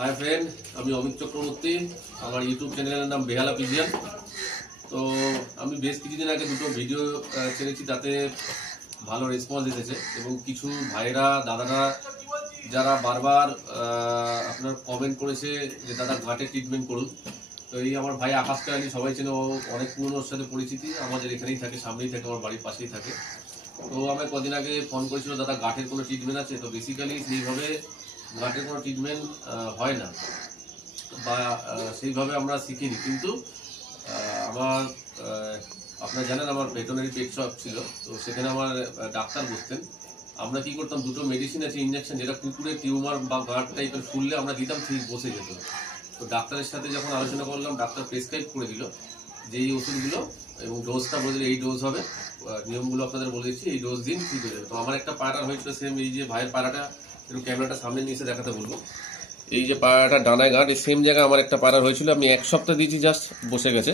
Hi friend, আমি অমিত চক্রবর্তী। আমার YouTube চ্যানেলের নাম বেহালা পিজিয়ান। তো আমি বেশ কিছুদিন আগে দুটো ভিডিও ছেড়েছি, তাতে ভালো রেসপন্স এসেছে এবং কিছু ভাইরা দাদারা যারা বারবার আপনার কমেন্ট করেছে যে দাদা ঘাটে ট্রিটমেন্ট করুন। তো এই আমার ভাই আকাশ কালী, সবাই চেনে, ও অনেক পুরনোর সাথে পরিচিতি, আমাদের এখানেই থাকে, সামনেই থাকে, আমার বাড়ির পাশেই থাকে। তো আমায় কদিন আগে ফোন করেছিল, দাদা ঘাটের কোনো ট্রিটমেন্ট আছে? তো বেসিক্যালি সেইভাবে ঘাটের কোনো ট্রিটমেন্ট হয় না বা সেইভাবে আমরা শিখিনি, কিন্তু আমার আপনারা জানেন আমার ভেটেরিনারি পেট শপ ছিল, তো সেখানে আমার ডাক্তার বসতেন। আমরা কি করতাম, দুটো মেডিসিন আছে ইঞ্জেকশন, যেটা কুকুরের টিউমার বা গাঁট টাইপের ফুললে আমরা দিতাম, ঠিক বসে যেত। তো ডাক্তারের সাথে যখন আলোচনা করলাম, ডাক্তার প্রেসক্রাইব করে দিল যে এই ওষুধগুলো এবং ডোজটা বলে এই ডোজ হবে, নিয়মগুলো আপনাদের বলে দিচ্ছি, এই ডোজ দিন, ঠিক হয়ে যাবে। তো আমার একটা পায়রা হয়েছিল সেম, এই যে ভাইয়ের পায়রাটা, একটু ক্যামেরাটা সামনে নিয়ে এসে দেখাতে বলবো। এই যে পায়রাটা ডানায় গাঁট, এই সেম জায়গায় আমার একটা পায়রা হয়েছিল, আমি এক সপ্তাহ দিয়েছি, জাস্ট বসে গেছে।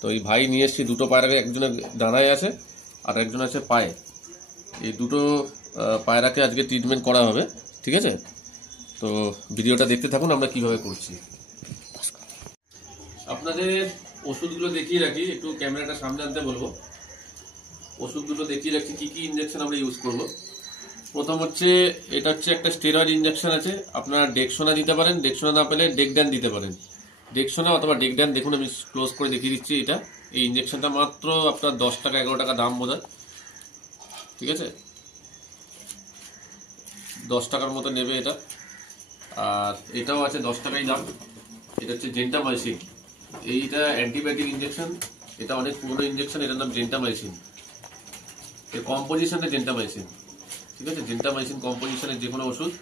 তো এই ভাই নিয়ে এসেছি দুটো পায়রাকে, একজনের ডানায় আছে আর একজন আছে পায়ে। এই দুটো পায়রাকে আজকে ট্রিটমেন্ট করা হবে, ঠিক আছে? তো ভিডিওটা দেখতে থাকুন আমরা কিভাবে করছি। আপনাদের ওষুধগুলো দেখিয়ে রাখি, একটু ক্যামেরাটা সামনে আনতে বলবো। ওষুধগুলো দেখিয়ে রাখছি কি কি ইঞ্জেকশন আমরা ইউজ করব। প্রথম হচ্ছে, এটা হচ্ছে একটা স্টেরয়েড ইঞ্জেকশন আছে, আপনারা ডেক্সোনা দিতে পারেন, ডেক্সোনা না পেলে ডেকড্যান দিতে পারেন। ডেক্সোনা অথবা ডেকড্যান, দেখুন আমি ক্লোজ করে দেখিয়ে দিচ্ছি। এটা এই ইঞ্জেকশনটা মাত্র আপনার 10 টাকা 11 টাকা দাম বোধ হয়, ঠিক আছে? 10 টাকার মতো নেবে এটা। আর এটাও আছে 10 টাকাই দাম। এটা হচ্ছে জেন্টামাইসিন, এইটা অ্যান্টিবায়োটিক ইঞ্জেকশন, এটা অনেক পুরনো ইঞ্জেকশন, এটার নাম জেন্টামাইসিন। এর কম্পোজিশনটা জেন্টামাইসিন, ঠিক আছে? জেন্টামাইসিন কম্পোজিশনের যে কোনো ওষুধ।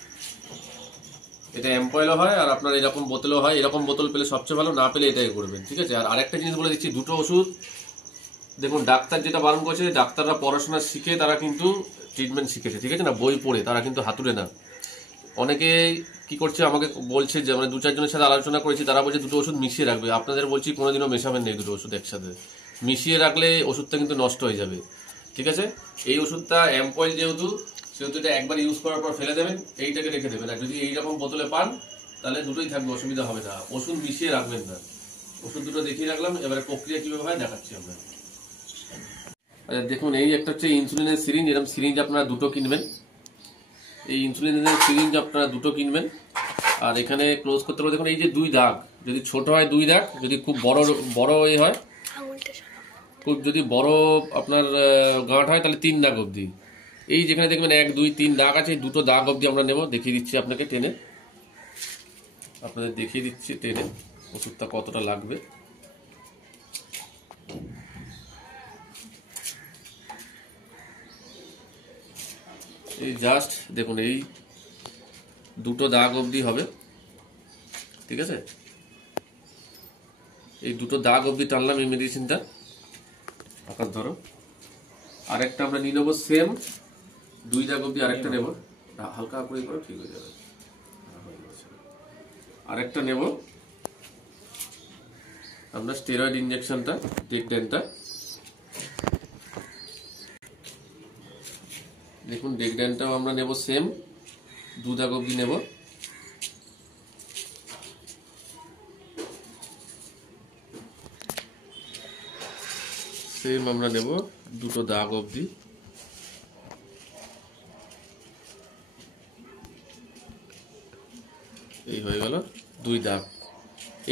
এটা অ্যাম্পয়েলও হয় আর আপনার এরকম বোতলও হয়, এরকম বোতল পেলে সবচেয়ে ভালো, না পেলে এটাই করবেন, ঠিক আছে? আর আরেকটা জিনিস বলে দিচ্ছি, দুটো ওষুধ দেখুন, ডাক্তার যেটা বারণ করেছে, ডাক্তাররা পড়াশোনা শিখে তারা কিন্তু ট্রিটমেন্ট শিখেছে, ঠিক আছে না? বই পড়ে, তারা কিন্তু হাতুড়ে না। অনেকে কি করছে আমাকে বলছে, যে মানে 2-4 জনের সাথে আলোচনা করেছি, তারা বলছে দুটো ওষুধ মিশিয়ে রাখবে। আপনাদের বলছি কোনোদিনও মেশাবেন না এই দুটো ওষুধ একসাথে। মিশিয়ে রাখলে ওষুধটা কিন্তু নষ্ট হয়ে যাবে, ঠিক আছে? এই ওষুধটা অ্যাম্পয়েল যেহেতু, সেহেতু এটা একবার ইউজ করার পর ফেলে দেবেন, এইটাকে রেখে দেবেন। আর যদি এইরকম বোতলে পান তাহলে দুটোই থাকবে, অসুবিধা হবে না। ওষুধ মিশিয়ে রাখবেন না। ওষুধ দুটো দেখিয়ে রাখলাম, এবারে প্রক্রিয়া কিভাবে হয় দেখাচ্ছি আমরা। আচ্ছা দেখুন, এই একটা হচ্ছে ইনসুলিনের সিরিঞ্জ, এরকম সিরিঞ্জ আপনারা দুটো কিনবেন। এই ইনসুলিনের সিরিঞ্জ আপনারা দুটো কিনবেন। আর এখানে ক্লোজ করতে পারে, দেখুন এই যে 2 দাগ, যদি ছোট হয় 2 দাগ, যদি খুব বড় বড় এই হয়, খুব যদি বড় আপনার গাঁট হয় তাহলে 3 দাগ অবধি। এই যেখানে দেখবেন 1 2 3 দাগ আছে, দুটো দাগ অবধি আমরা নেব। দেখিয়ে দিচ্ছি আপনাকে টেনে, আপনাদের দেখিয়ে দিচ্ছি টেনে ওষুধটা কতটা লাগবে। এই জাস্ট দেখুন, এই দুটো দাগ অবধি হবে, ঠিক আছে? এই দুটো দাগ অবধি টানলাম এই মেডিসিনটা। আকার ধরো, আরেকটা আমরা নিয়ে নেবো, সেম 2 দাগ অবধি আরেকটা নেব, হালকা করে করো, ঠিক হয়ে যাবে। আরেকটা নেব আমরা স্টেরয়েড ইঞ্জেকশনটা, ডেকড্যানটা। দেখুন ডেকড্যানটাও আমরা নেব, সেম 2 দাগ অবধি নেব। সেম আমরা নেব দুটো দাগ অবধি। এই হয়ে গেল 2 দাগ।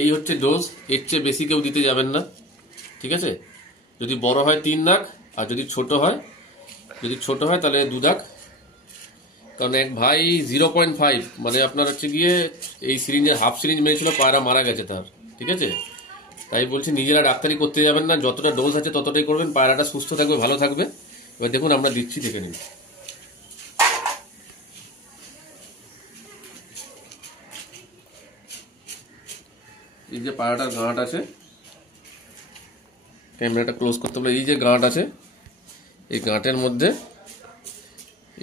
এই হচ্ছে ডোজ, এর চেয়ে বেশি কেউ দিতে যাবেন না, ঠিক আছে? যদি বড় হয় 3 দাগ, আর যদি ছোট হয় তাহলে 2 দাগ। কারণ এক ভাই 0.5 মানে আপনার হচ্ছে গিয়ে এই সিরিঞ্জের হাফ সিরিঞ্জ মেরেছিল, পায়রা মারা গেছে তার, ঠিক আছে? তাই বলছি নিজেরা ডাক্তারি করতে যাবেন না, যতটা ডোজ আছে ততটাই করবেন, পায়রাটা সুস্থ থাকবে, ভালো থাকবে। এবার দেখুন আমরা দিচ্ছি, দেখে নিন। এই যে পায়রাটার গাঁট আছে, ক্যামেরাটা ক্লোজ করতে বলে, এই যে গাঁট আছে, এই গাঁটের মধ্যে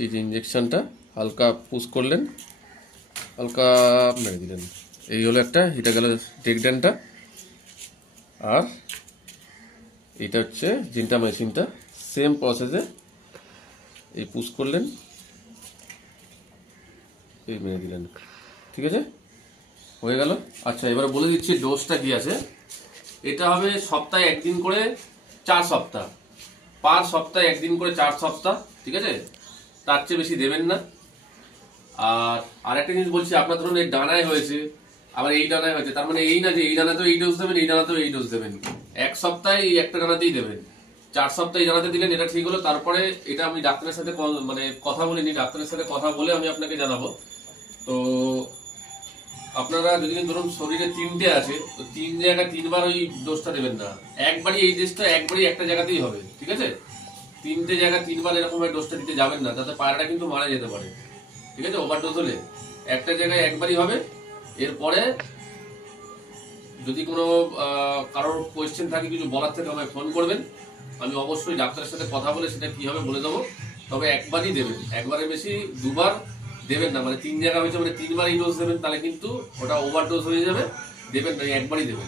এই যে ইঞ্জেকশনটা হালকা পুশ করলেন, হালকা মেরে দিলেন। এই হলো একটা, এটা গেল ডেকড্যানটা। আর এটা হচ্ছে জেন্টামাইসিনটা, সেম প্রসেসে এই পুশ করলেন, এই মেরে দিলেন, ঠিক আছে? হয়ে গেল। আচ্ছা, এবারে বলে দিচ্ছি ডোজটা কি আছে। এটা হবে সপ্তাহে একদিন করে 4 সপ্তাহ, পার সপ্তাহে একদিন করে 4 সপ্তাহ, ঠিক আছে? তার চেয়ে বেশি দেবেন না। আর আরেকটা জিনিস বলছি, আপনার ধরুন এই ডানায় হয়েছে, আবার এই ডানায় হয়েছে, তার মানে এই না যে এই ডানাতেও এই ডোজ দেবেন, এই ডানাতেও এই ডোজ দেবেন। এক সপ্তাহে এই একটা ডানাতেই দেবেন। 4 সপ্তাহে এই ডানাতে দিলেন, এটা ঠিক হলো। তারপরে এটা আমি ডাক্তারের সাথে মানে কথা বলে নি, ডাক্তারের সাথে কথা বলে আমি আপনাকে জানাবো। তো আপনারা যদি ধরুন শরীরে 3টে আছে, তো 3 জায়গায় 3বার ওই ডোজটা দেবেন না, একবারই এই ডোজটা একবারই একটা জায়গাতেই হবে, ঠিক আছে? 3টে জায়গায় 3বার এরকম ডোজটা দিতে যাবেন না, তাতে পায়রাটা কিন্তু মারা যেতে পারে, ঠিক আছে? ওভারডোজ হলে একটা জায়গায় একবারই হবে। এরপরে যদি কোনো কারোর কোয়েশ্চেন থাকে, কিছু বলার থেকে আমায় ফোন করবেন, আমি অবশ্যই ডাক্তারের সাথে কথা বলে সেটা কি হবে বলে দেবো। তবে একবারই দেবেন, একবারের বেশি দুবার দেবেন না। মানে 3 জায়গা হয়েছে মানে 3বার এই ডোজ দেবেন, তাহলে কিন্তু ওটা ওভারডোজ হয়ে যাবে, দেবেন না, একবারই দেবেন।